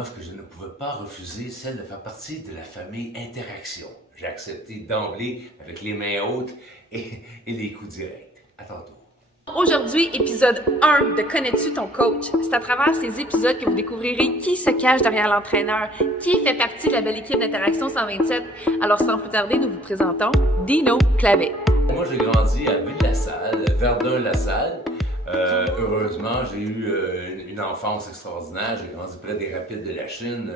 offre que je ne pouvais pas refuser, celle de faire partie de la famille Interaction. J'ai accepté d'emblée avec les mains hautes et les coups directs. À tantôt. Aujourd'hui, épisode 1 de Connais-tu ton coach? C'est à travers ces épisodes que vous découvrirez qui se cache derrière l'entraîneur, qui fait partie de la belle équipe d'Interaction 127. Alors sans plus tarder, nous vous présentons Dino Clavet. Moi, j'ai grandi à Ville-la-Salle, Verdun-la-Salle. Heureusement, j'ai eu une enfance extraordinaire. J'ai grandi près des Rapides de la Chine.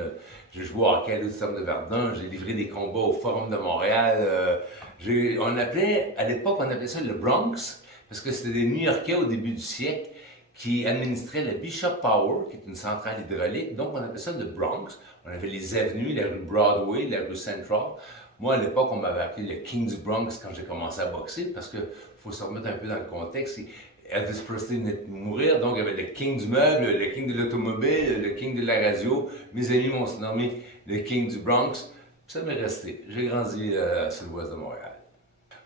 J'ai joué au hockey à l'Auditorium de Verdun. J'ai livré des combats au Forum de Montréal. À l'époque, on appelait ça le Bronx, parce que c'était des New-Yorkais au début du siècle qui administraient la Bishop Power, qui est une centrale hydraulique. Donc, on appelait ça le Bronx. On avait les avenues, la rue Broadway, la rue Central. Moi, à l'époque, on m'avait appelé le King du Bronx quand j'ai commencé à boxer, parce qu'il faut se remettre un peu dans le contexte. Elvis Presley venait de mourir, donc il y avait le King du meuble, le King de l'automobile, le King de la radio. Mes amis m'ont nommé le King du Bronx. Ça m'est resté. J'ai grandi sur l'ouest de Montréal.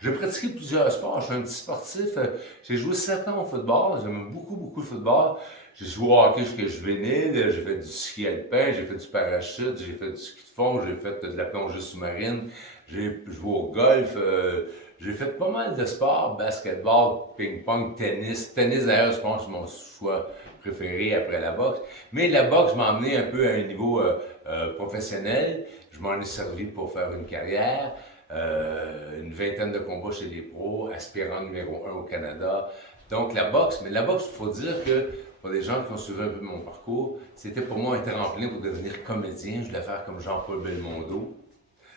J'ai pratiqué plusieurs sports. Je suis un petit sportif. J'ai joué 7 ans au football. J'aime beaucoup le football. J'ai joué au hockey jusqu'à juvénile. J'ai fait du ski alpin, j'ai fait du parachute, j'ai fait du ski de fond, j'ai fait de la plongée sous-marine. J'ai joué au golf. J'ai fait pas mal de sports, basketball, ping-pong, tennis. Tennis, d'ailleurs, je pense que c'est mon choix préféré après la boxe. Mais la boxe m'a emmené un peu à un niveau professionnel. Je m'en ai servi pour faire une carrière. Une vingtaine de combats chez les pros, aspirant numéro 1 au Canada. Donc la boxe, mais la boxe, il faut dire que pour les gens qui ont suivi un peu mon parcours, c'était pour moi un tremplin pour devenir comédien. Je voulais faire comme Jean-Paul Belmondo.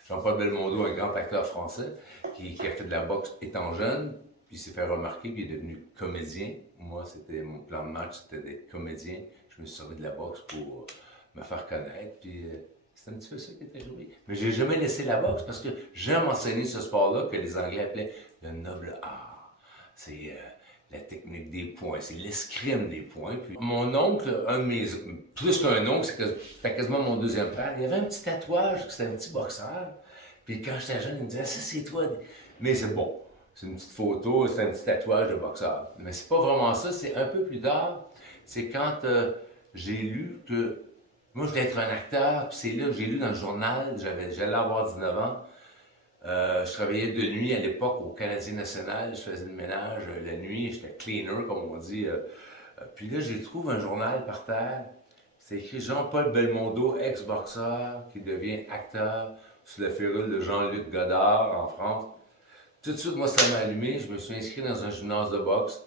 Jean-Paul Belmondo, un grand acteur français qui a fait de la boxe étant jeune, puis il s'est fait remarquer, puis il est devenu comédien. Moi, c'était mon plan de match, c'était d'être comédien. Je me suis servi de la boxe pour me faire connaître, puis c'est un petit peu ça qui est arrivé. Mais j'ai jamais laissé la boxe parce que j'aime enseigner ce sport-là que les Anglais appelaient le noble art. C'est la technique des points, c'est l'escrime des points. Puis mon oncle, plus qu'un oncle, c'était quasiment mon deuxième père, il avait un petit tatouage, c'était un petit boxeur. Puis quand j'étais jeune, il me disait, ça c'est toi. Mais c'est bon, c'est une petite photo, c'est un petit tatouage de boxeur. Mais c'est pas vraiment ça, c'est un peu plus tard. C'est quand j'ai lu que moi, je voulais être un acteur, puis c'est là que j'ai lu dans le journal, j'allais avoir 19 ans. Je travaillais de nuit à l'époque au Canadien national, je faisais le ménage la nuit, j'étais cleaner, comme on dit. Puis là, j'ai trouvé un journal par terre, c'est écrit Jean-Paul Belmondo, ex-boxeur, qui devient acteur sous la férule de Jean-Luc Godard en France. Tout de suite, moi, ça m'a allumé, je me suis inscrit dans un gymnase de boxe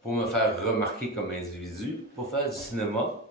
pour me faire remarquer comme individu, pour faire du cinéma.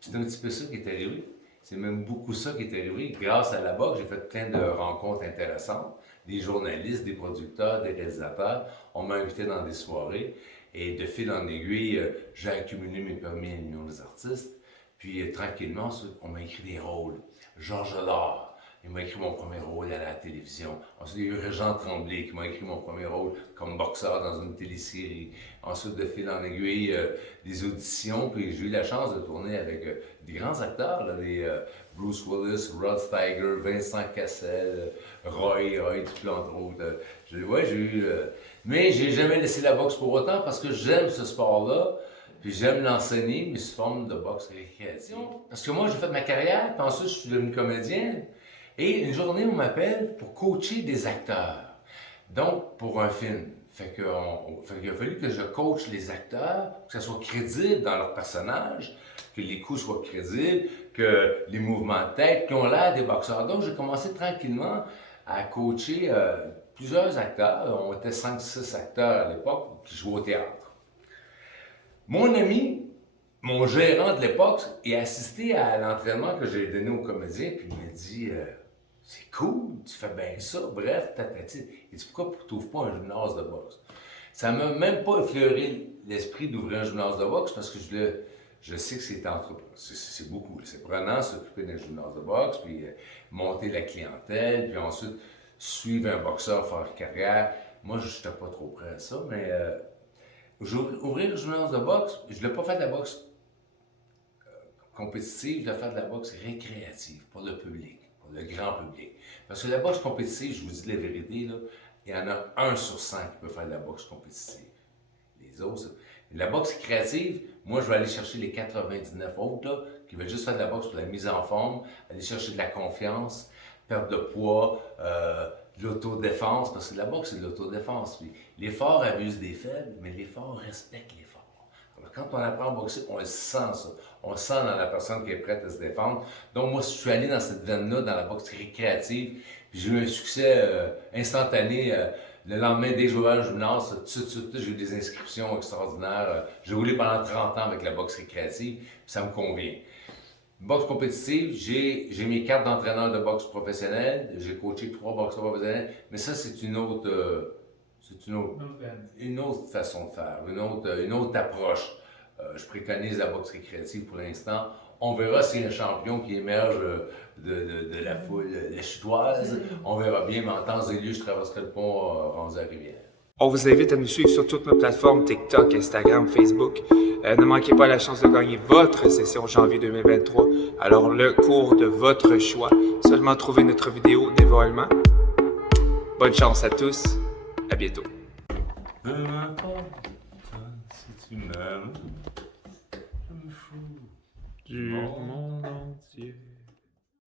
C'est un petit peu ça qui est arrivé. C'est même beaucoup ça qui est arrivé. Grâce à la boxe, j'ai fait plein de rencontres intéressantes. Des journalistes, des producteurs, des réalisateurs. On m'a invité dans des soirées. Et de fil en aiguille, j'ai accumulé mes permis à l'Union des artistes. Puis tranquillement, on m'a écrit des rôles. Georges Lard, il m'a écrit mon premier rôle à la télévision. Ensuite, il y a eu Régent Tremblay qui m'a écrit mon premier rôle comme boxeur dans une télésérie. Ensuite, de fil en aiguille, des auditions. Puis j'ai eu la chance de tourner avec des grands acteurs, là, des Bruce Willis, Rod Steiger, Vincent Cassel, Roy Dupuis, entre autres. J'ai eu... mais j'ai jamais laissé la boxe pour autant parce que j'aime ce sport-là. Puis j'aime l'enseigner, mais sous forme de boxe récréative. Parce que moi, j'ai fait ma carrière, puis ensuite, je suis devenu comédien. Et une journée, on m'appelle pour coacher des acteurs. Donc, pour un film. Fait qu'il a fallu que je coache les acteurs, que ça soit crédible dans leur personnage, que les coups soient crédibles, que les mouvements de tête, qui ont l'air des boxeurs. Donc, j'ai commencé tranquillement à coacher plusieurs acteurs. On était 5-6 acteurs à l'époque qui jouaient au théâtre. Mon ami, mon gérant de l'époque, il a assisté à l'entraînement que j'ai donné aux comédiens, puis il m'a dit c'est cool, tu fais bien ça, bref, tatati. Il dit pourquoi tu n'ouvres pas un gymnase de boxe? Ça m'a même pas effleuré l'esprit d'ouvrir un gymnase de boxe parce que je sais que c'est beaucoup, c'est prenant s'occuper d'un gymnase de boxe, puis monter la clientèle, puis ensuite suivre un boxeur, faire carrière. Moi, je n'étais pas trop prêt à ça, mais. Ouvrir une gymnase de boxe, je ne l'ai pas fait de la boxe compétitive, je l'ai fait de la boxe récréative pour le public, pour le grand public. Parce que la boxe compétitive, je vous dis la vérité, là, il y en a 1 sur 100 qui peut faire de la boxe compétitive. Les autres, la boxe créative, moi je vais aller chercher les 99 autres là, qui veulent juste faire de la boxe pour la mise en forme, aller chercher de la confiance, perte de poids, de l'autodéfense, parce que la boxe, c'est de l'autodéfense. Puis les forts abusent des faibles, mais les forts respectent les forts. Alors, quand on apprend à boxer, on le sent ça. On le sent dans la personne qui est prête à se défendre. Donc moi, je suis allé dans cette veine-là, dans la boxe récréative, puis j'ai eu un succès instantané. Le lendemain, dès que j'ai ouvert le gymnase, tout de suite, j'ai eu des inscriptions extraordinaires. J'ai roulé pendant 30 ans avec la boxe récréative, puis ça me convient. Boxe compétitive, j'ai mes cartes d'entraîneur de boxe professionnelle, j'ai coaché 3 boxeurs professionnels, mais ça, c'est une autre façon de faire, une autre approche. Je préconise la boxe récréative pour l'instant. On verra s'il y a un champion qui émerge de la foule léchitoise. On verra bien, mais en temps et lieu, je traverserai le pont rendu à Rivière. On vous invite à nous suivre sur toutes nos plateformes TikTok, Instagram, Facebook. Ne manquez pas la chance de gagner votre session janvier 2023. Alors, le cours de votre choix. Seulement trouver notre vidéo dévoilement. Bonne chance à tous. À bientôt. Peu importe si tu m'aimes, je me fous Du monde.